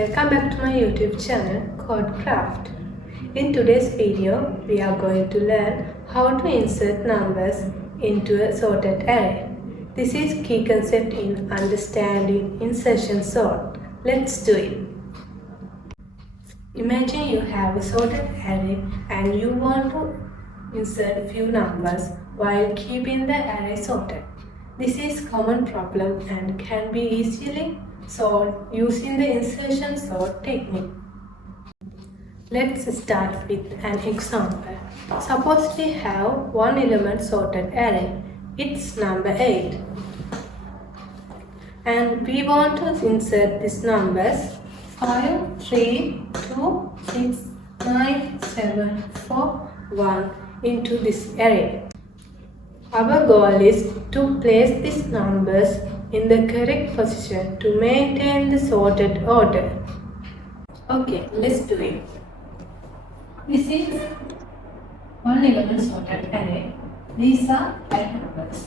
Welcome back to my YouTube channel called Craft. In today's video, we are going to learn how to insert numbers into a sorted array. This is key concept in understanding insertion sort. Let's do it. Imagine you have a sorted array and you want to insert few numbers while keeping the array sorted. This is a common problem and can be easily solved using the insertion sort technique. Let's start with an example. Suppose we have one element sorted array. It's number 8. And we want to insert these numbers 5, 3, 2, 6, 9, 7, 4, 1 into this array. Our goal is to place these numbers in the correct position to maintain the sorted order. Okay, let's do it. This is one element sorted array. These are 8 numbers.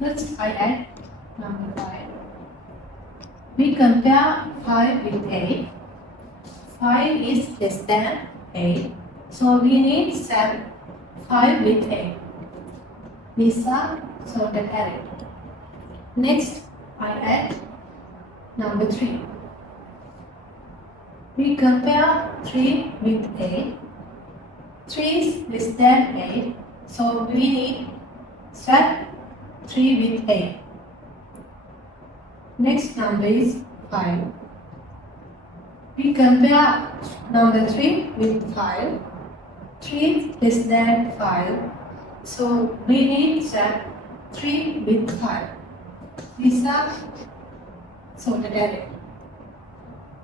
First, I add number 5. We compare 5 with 8. 5 is less than 8, so we need to swap 5 with 8. These are sorted array. Next, I add number 3. We compare 3 with 8. 3 is less than 8, so we need to swap 3 with 8. Next number is 5. We compare number 3 with 5. 3 is less than 5, so we need to swap 3 with 5. These are sorted array.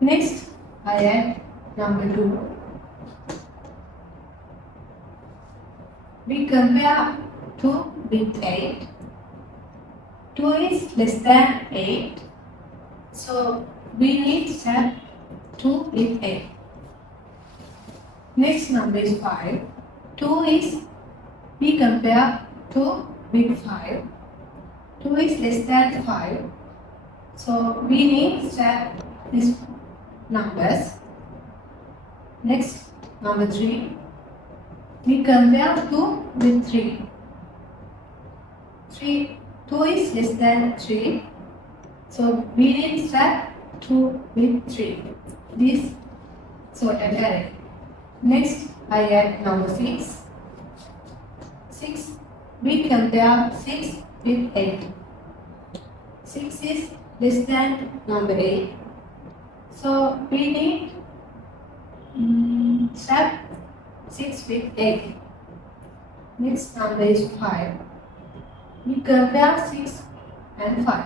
Next, I add number 2. We compare 2 with 8. 2 is less than 8, so we need to swap 2 with 8. Next number is 5. 2 is, we compare 2 with 5. 2 is less than 5, so we need to swap these numbers. Next, number 3. We compare 2 with 3. 2 is less than 3, so we need to swap 2 with 3. This sorted array. Next, I add number 6. 6, we compare 6 with 8. 6 is less than number 8, so we need swap 6 with 8. Next number is 5. We compare 6 and 5.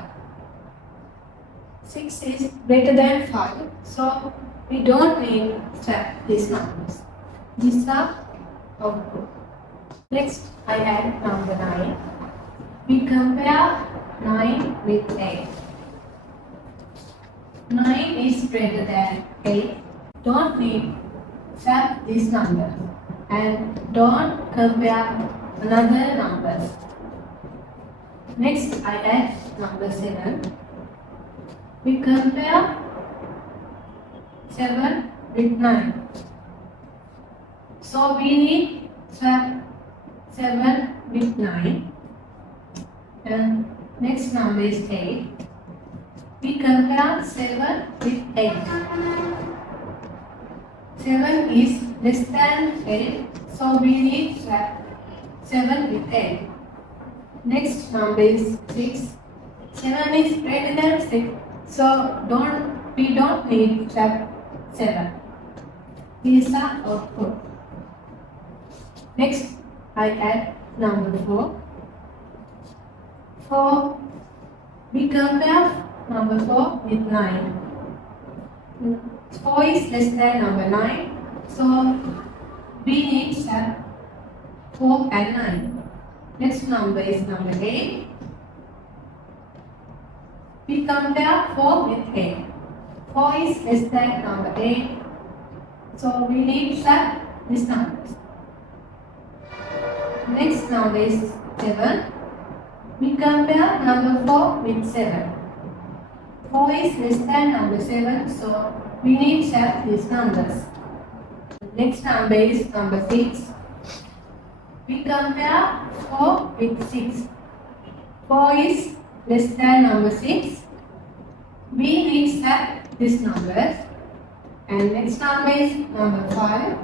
6 is greater than 5, so we don't need to swap these numbers. These are output. Next, I add number 9. We compare 9 with 8. 9 is greater than 8. Don't need to swap these numbers and don't compare another numbers. Next, I add number 7. We compare 7 with 9. So we need to swap 7 with 9. And next number is 8. We compare 7 with 8. 7 is less than 8, so we need to swap 7 with 8. Next number is 6. 7 is greater than 6, so we don't need to swap 7. These are output. Next, I add number 4. 4, we compare number 4 with 9. 4 is less than number 9, so we need to swap 4 and 9. Next number is number 8. We compare 4 with 8. 4 is less than number 8, so we need to swap these numbers. Next number is 7. We compare number 4 with 7. 4 is less than number 7, so we need to swap these numbers. Next number is number 6. We compare 4 with 6. 4 is less than number 6. We need to swap these numbers. And next number is number 5.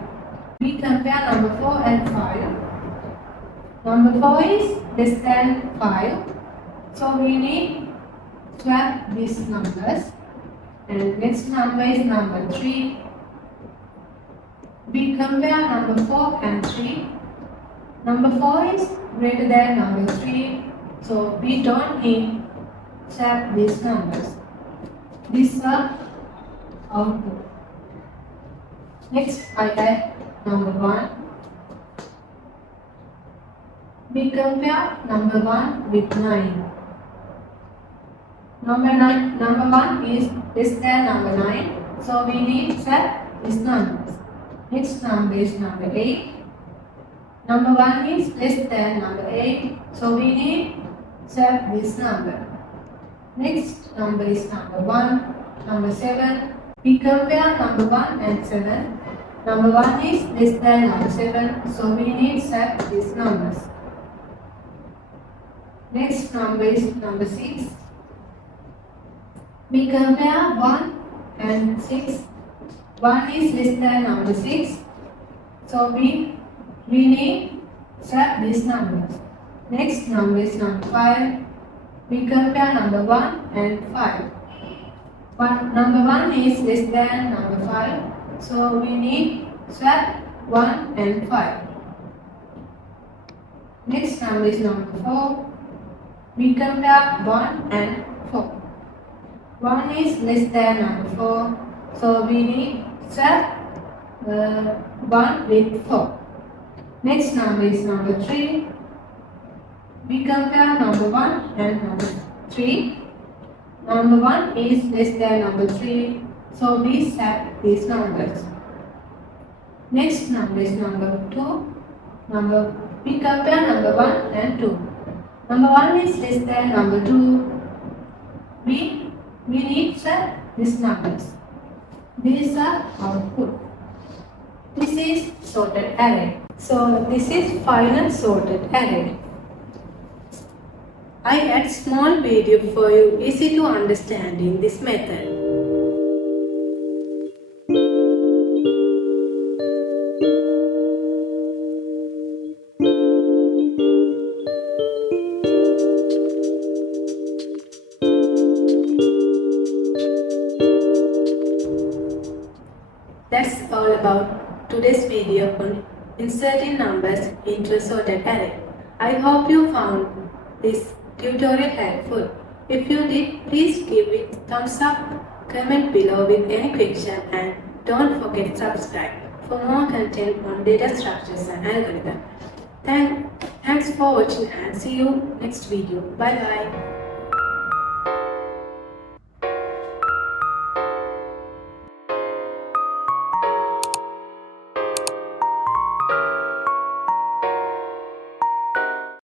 We compare number 4 and 5. Number 4 is less than 5. So we need to swap these numbers. And next number is number 3. We compare number 4 and 3. Number 4 is greater than number 3. So we don't need to swap these numbers. These are output. Next I add number 1. We compare number 1 with 9. Number 1 is less than number 9, so we need to swap these numbers. Next number is number 8. Number 1 is less than number 8, so we need to swap this number. Next number is number 1, number 7. We compare number 1 and 7. Number 1 is less than number 7, so we need to swap these numbers. Next number is number 6. We compare 1 and 6. 1 is less than number 6, so we need to swap these numbers. Next number is number 5. We compare number 1 and 5. Number 1 is less than number 5, so we need to swap 1 and 5. Next number is number 4. We compare 1 and 4. 1 is less than number 4, so we need to swap 1 with 4. Next number is number 3. We compare number 1 and number 3. Number 1 is less than number 3, so we swap these numbers. Next number is number 2. We compare number 1 and 2. Number 1 is less than number 2. We need to swap these numbers. These are output. This is sorted array. So this is final sorted array. I add small video for you, easy to understand in this method. That's all about today's video on inserting numbers into a sorted array. I hope you found this tutorial helpful. If you did, please give it thumbs up, comment below with any question, and don't forget to subscribe for more content on data structures and algorithms. Thanks for watching and see you next video. Bye bye.